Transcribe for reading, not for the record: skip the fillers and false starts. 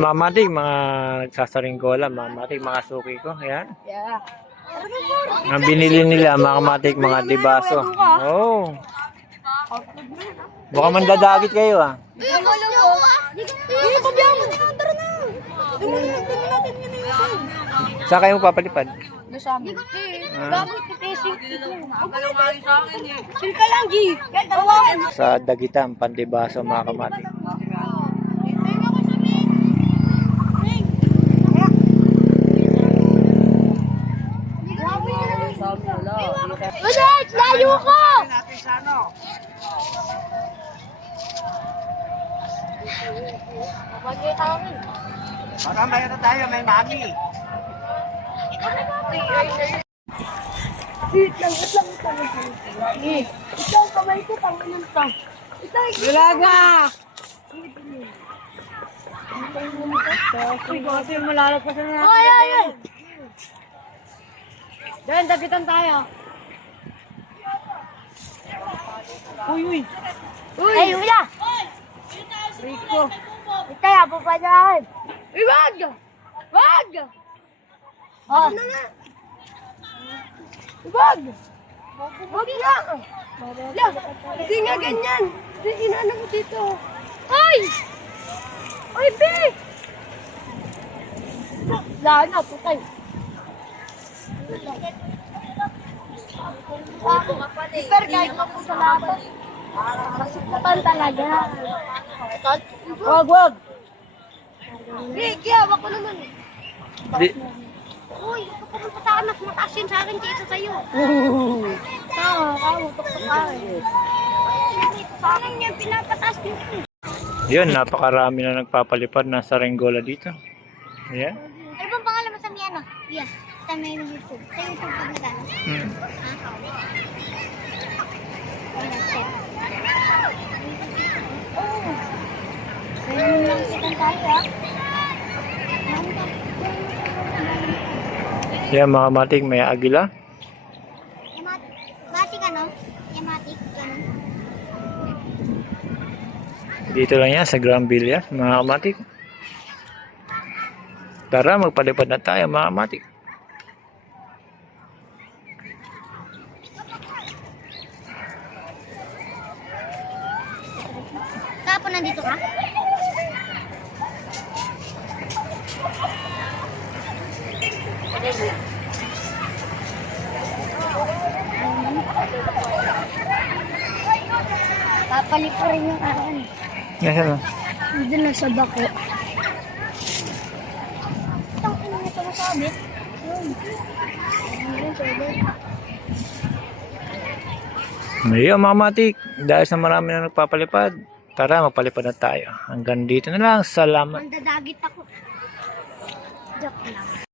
Yan, mamatik, mga nagsasaringgola, mamatik, mga suki ko. Yan. Yeah. Ang binili nila, mga kamatik, mga dibaso. Oh. Baka mandadagit kayo ah. Saan kayo papalipad? Sa Dagitan, Pandibaso, mga kamatik. Ulit! Layo ko! Baka mayroon tayo, may mami. Wait lang. Ito ang kamay ko, panginan to. Gulaga! Kasi malalapasan na natin. Ay! Then, dagitan tayo. Uy! Ay, Uya! Rico! Kaya po pa dyan! Wag! Wag! Oh. Ano na? Wag! Wag na! Hindi nga ganyan! Hindi inano mo dito! Ay! Ay, Be! Lana, putay! Super, kahit ako sa laban. Masukutan talaga. Wag! Ricky, hawak ko naman. Uy, kapag sa akin, mas mataas yun sa akin kaysa sa'yo. Mutok sa akin. Sa akin niya, pinapataas din. Yun, napakarami na nagpapalipad na saringgola dito. Ayan. Ano bang pangalan mo sa Miano? Yes, sa may YouTube. Sa YouTube pag nagano. Ayun lang sitan tayo ah. Yan, mga kamatik, may agila. Matik ano? Matik ganun. Dito lang yan, sa Grand Villa, mga kamatik. Tara, magpalipad na tayo, mga kamatik. Kapon nandito ka? Papalit pa rin yung akin. Nasaan na? Hindi na sa bako. Itong ina nito masabit. Ayun, mga kamatik. Dahil sa marami na nagpapalipad, tara, magpalipad na tayo. Hanggang dito na lang. Salamat. Mandadagit ako. Joke lang.